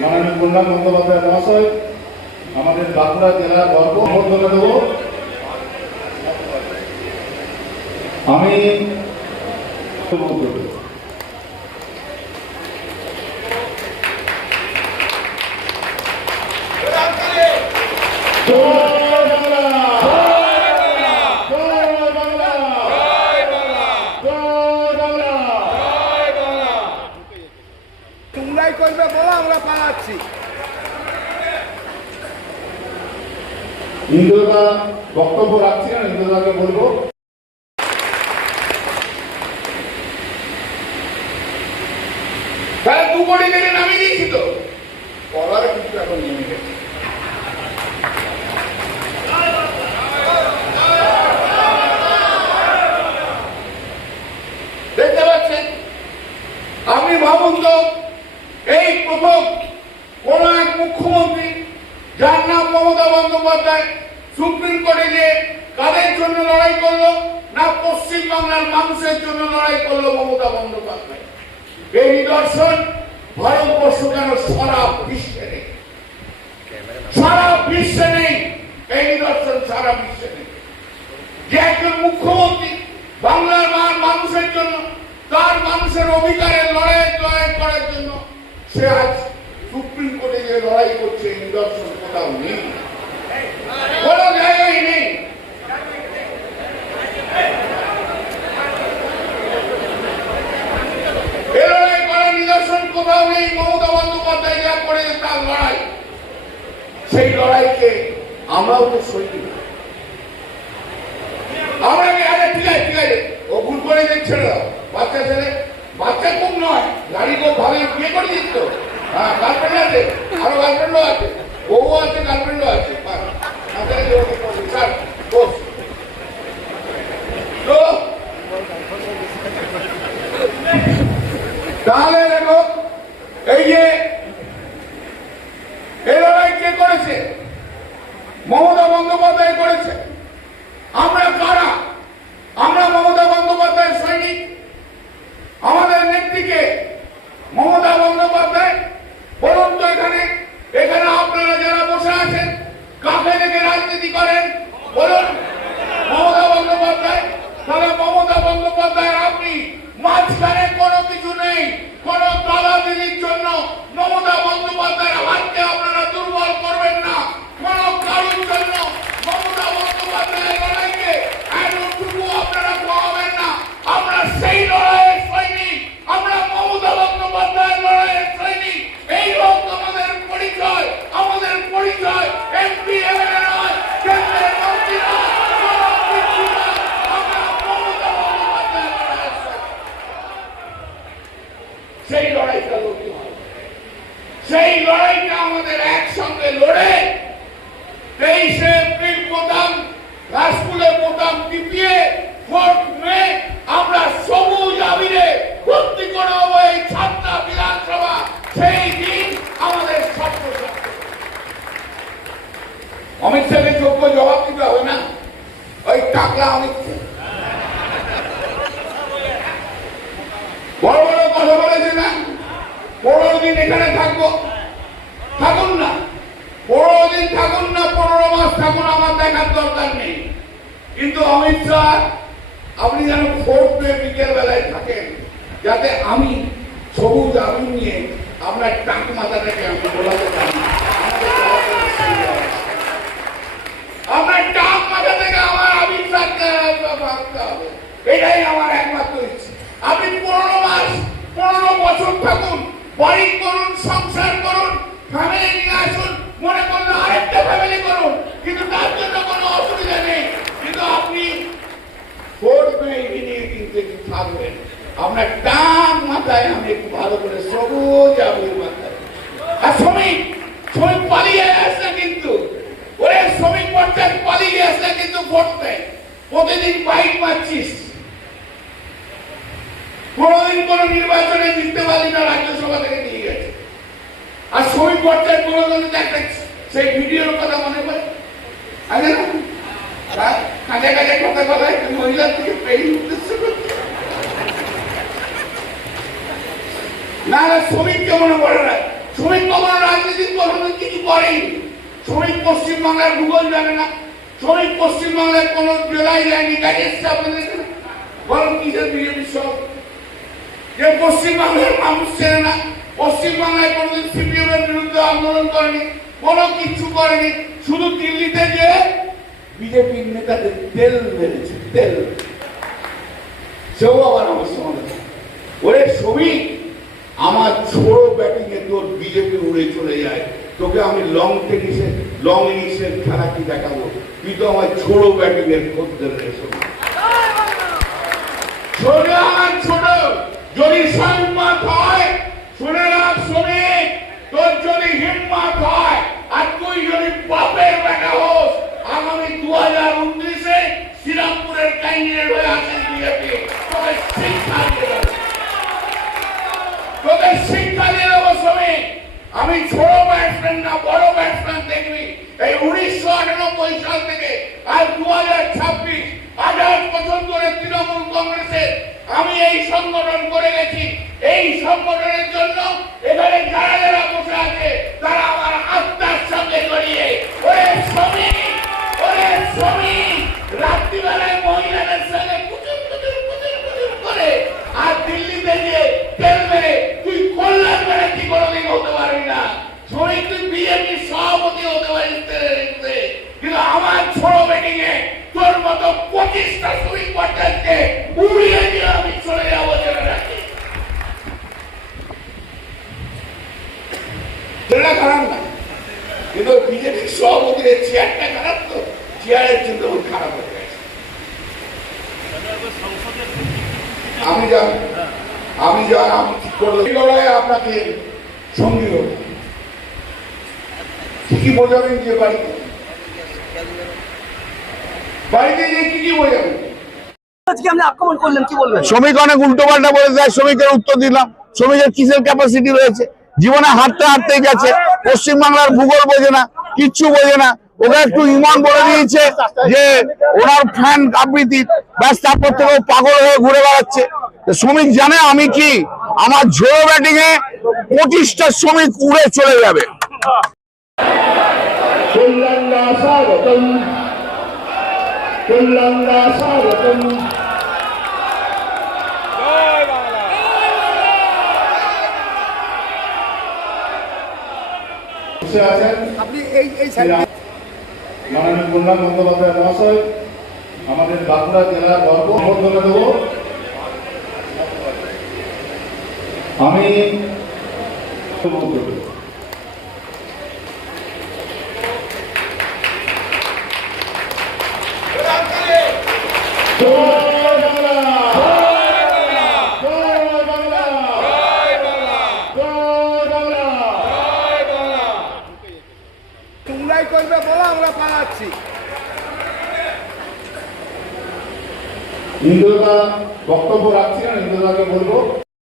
মাননীয় কল্যাণ বন্দ্যোপাধ্যায় মহাশয় আমাদের বাঁকুড়া জেলার গর্ব সম্বর্ধনা দেব। আমি ইন্দ্রদা বক্তব্য রাখছি না, ইন্দ্রদাকে বলবো। তাহলে 2 কোটি থেকে নামিয়ে দিয়েছি তো, করার কিছু এখন নেমে গেছে। দেখতে পাচ্ছেন, আপনি ভাবুন তো, এই প্রথম কোন এক মুখ্যমন্ত্রী যার নাম মমতা বন্দ্যোপাধ্যায় সুপ্রিম কোর্টে গিয়ে কাদের জন্য লড়াই করলো? না পশ্চিমবাংলার মানুষের জন্য লড়াই করলো মমতা বন্দ্যোপাধ্যায়। এই নিদর্শন ভারতবর্ষ কেন সারা বিশ্বে নেই, সারা বিশ্বে নেই, এই নিদর্শন সারা বিশ্বে নেই। যে একজন মুখ্যমন্ত্রী বাংলার মানুষের জন্য, তার মানুষের অধিকারের লড়াই করার জন্য সে আজ সুপ্রিম কোর্টে গিয়ে লড়াই করছে, এই নিদর্শন কোথাও নেই, কোন জায়গায় নেই। এই লড়াই করার নিদর্শন কোথাও নেই। মমতা বন্দ্যোপাধ্যায় যা করে তার লড়াই, সেই লড়াইকে আমরাও তো সইনি। আমরা কি আরে ঠিক আছে ও ভুল করে দিচ্ছে না, বাচ্চা ছেলে, বাচ্চা কম নয়, গাড়ি খুব ভালো বিয়ে করে দিচ্ছ। হ্যাঁ, গার্লফ্রেন্ড আছে, আরো গার্লফ্রেন্ডও আছে, বউ আছে, গার্লফ্রেন্ডও আছে। তাহলে দেখো, এই যে এই লড়াই কে করেছে? মমতা বন্দ্যোপাধ্যায় করেছে। আমরা কারা? আমরা মমতা বন্দ্যোপাধ্যায়ের সৈনিক। আমাদের নেত্রীকে মমতা বন্দ্যোপাধ্যায় বলুন তো, এখানে আপনারা যারা বসে আছেন কাকে দেখে রাজনীতি করেন বলুন? মমতা বন্দ্যোপাধ্যায়। তাহলে মমতা বন্দ্যোপাধ্যায় আপনি, মাঝখানে কোনো কিছু নেই। কোন দালালির জন্য মমতা বন্দ্যোপাধ্যায়ের হাতকে আপনারা দুর্বল করবেন না। কোন কারোর জন্য মমতা বন্দ্যোপাধ্যায়ের লড়াইকে এতটুকু আপনারা কমাবেন না। আমরা সেই লড়াইয়ের সৈনিক, আমরা মমতা বন্দ্যোপাধ্যায়ের লড়াইয়ের সৈনিক। এই হোক আমাদের পরিচয়, আমাদের পরিচয় এমপি এমএলএ নয়, কেন্দ্রের মন্ত্রী নয়, আমরা মমতা বন্দ্যোপাধ্যায়ের লড়াইয়ের সৈনিক। সেই লড়াইটা লড়তে হয়, সেই লড়াইটা আমাদের একসঙ্গে লড়ে 23 এপ্রিল বোতাম, রাজকুলে বোতাম টিপিয়ে 4 মে আমরা সবুজ আবিরে ভর্তি করে দেবো এই ছাত্রা বিধানসভা। সেই দিন আমাদের স্বপ্ন। অমিত শাহকে যোগ্য জবাব দিতে হবে না, ওই টাকলা অমিত শাহ বড় বড় কথা বলেছে না, 15 দিন এখানে থাকবো। থাকুন না, 15 দিন থাকুন না, 15 মাস থাকুন, আমার দেখার দরকার নেই। কিন্তু অমিত শাহ, আপনি যেন 4 মে বিকেল বেলায় থাকেন, যাতে আমি সবুজ আগুন নিয়ে আপনার টাক মাথাটাকে আমি বলাতে পারি। আপনার টাক মাথা থেকে আমার আবির্ভাবকে ভাবতে হবে, এটাই আমার একমাত্র ইচ্ছে। আপনি 15 মাস, 15 বছর থাকুন, বাড়ি করুন, সংসার করুন, ফ্যামিলি নিয়ে আসুন, আপনার টান মাথায় আমি একটু ভালো করে সবুজ আবির মাথায়। আর শ্রমিক শ্রমিক পালিয়ে আসে কিন্তু, ওরে শ্রমিক পর্যায়ে পালিয়ে আসে কিন্তু ভোট দেয়। প্রতিদিন বাইক মারছিস, কোনদিন কোন নির্বাচনে জিততে পারলি না, রাজ্যসভা থেকে নিয়ে গেছে। আর শ্রমিক পর্যায়ে কোনদিন একটা সেই ভিডিওর কথা মনে পড়ে আগে না, কাজে কাজে কথা কথা একটা মহিলার থেকে পেয়ে উদ্দেশ্য করছে না। শ্রমিককে মনে পড়ে না। শ্রমিক কখনো রাজনীতি কখনো কিছু করেনি। শ্রমিক পশ্চিমবাংলার ভূগোল জানে না, শ্রমিক পশ্চিমবাংলার কোন জেলায় যায়নি, কাজের চাপ দেখে না, বরং কিসের বিজেপি সব যে পশ্চিমবাংলার মানুষ চেনে না, পশ্চিমবাংলায় কোনদিন সিপিএম এর বিরুদ্ধে আন্দোলন করেনি, কোনো কিছু করেনি, শুধু দিল্লিতে যে বিজেপির নেতাদের তেল মেরেছে, তেল। সেও আবার আমার সমালোচনা। ওরে শ্রমিক, আমার ছোড়ো ব্যাটিং এ তোর বিজেপি উড়ে চলে যায়, তোকে আমি লং টেনিসের লং ইনিংসের খেলা কি দেখাবো, তুই তো আমার ছোড়ো ব্যাটিং এর খদ্দের রে। ছোট আমার ছোট, যদি সম্মত হয় শুনে রাখ শ্রমিক, তোর যদি হিম্মত হয় আর তুই যদি বাপের বেটা হোস, আগামী 2019-এ শ্রীরামপুরের ক্যান্ডিডেট হয়ে আসেন বিজেপি, তোকে শিক্ষা দিয়ে দেবো, তোকে শিক্ষা দিয়ে দেবো শ্রমিক। আমি ছোট ব্যাটসম্যান না, বড় ব্যাটসম্যান দেখবি। এই 1998 সাল থেকে আজ 2026 18 বছর ধরে তৃণমূল কংগ্রেসের আমি এই সংগঠন করে গেছি। এই সংগঠনের জন্য এখানে যারা যারা বসে আছে তারা আমার আত্মার সঙ্গে জড়িয়ে। ওরে শ্রমিক, ওরে শ্রমিক, রাত্রিবেলায় মহিলাদের সঙ্গে কুচুর কুচুর কুচুর কুচুর করে আর দিল্লিতে গিয়ে তেল মেরে তুই কল্যাণ মেরে কি কোনোদিন হতে পারবি না। শ্রমিক তুই বিজেপির সভাপতি হতে পারিস, কিন্তু আমার ছোট ব্যাটিং এ তোর মতো 25টা শ্রমিক পর্যায়ে উড়িয়ে দিয়ে আমি চলে যাবো জেনে রাখি। খারাপ না, কিন্তু বিজেপির সভাপতির চেয়ারটা খারাপ, তো চেয়ারের চিন্তা খুব খারাপ হয়ে গেছে। আমি ঠিক করলাম লড়াই আপনাকে সঙ্গী হব, কি বোঝাবেন যে বাড়িতে বাড়িতে যে কি বোঝাবেন। আক্রমণ করলেন, কি বলবেন? শ্রমিক অনেক উল্টো পাল্টা বলে দেয়, শ্রমিকের উত্তর দিলাম। শ্রমিকের কিসের ক্যাপাসিটি রয়েছে? জীবনে হাঁটতে হাঁটতেই গেছে, পশ্চিমবাংলার ভূগোল বোঝে না, কিচ্ছু বোঝে না। ওকে একটু ইমান বলে দিয়েছে যে ওনার ফ্যান আবৃত্তি, ব্যাস তারপর থেকে পাগল হয়ে ঘুরে বেড়াচ্ছে। শ্রমিক জানে আমি কি, আমার ঝোড়ো ব্যাটিং এ 25টা শ্রমিক উড়ে চলে যাবে। আপনি এই সাইডে মাননীয় কল্যাণ বন্দ্যোপাধ্যায় মহাশয়, আমাদের বাঁকুড়া জেলার গর্ব সম্বর্ধনা দেব। আমি তোমরাই করবে বলো, আমরা পালাচ্ছি। ইন্দ্রদা বক্তব্য রাখছি না, ইন্দ্রদাকে বলবো।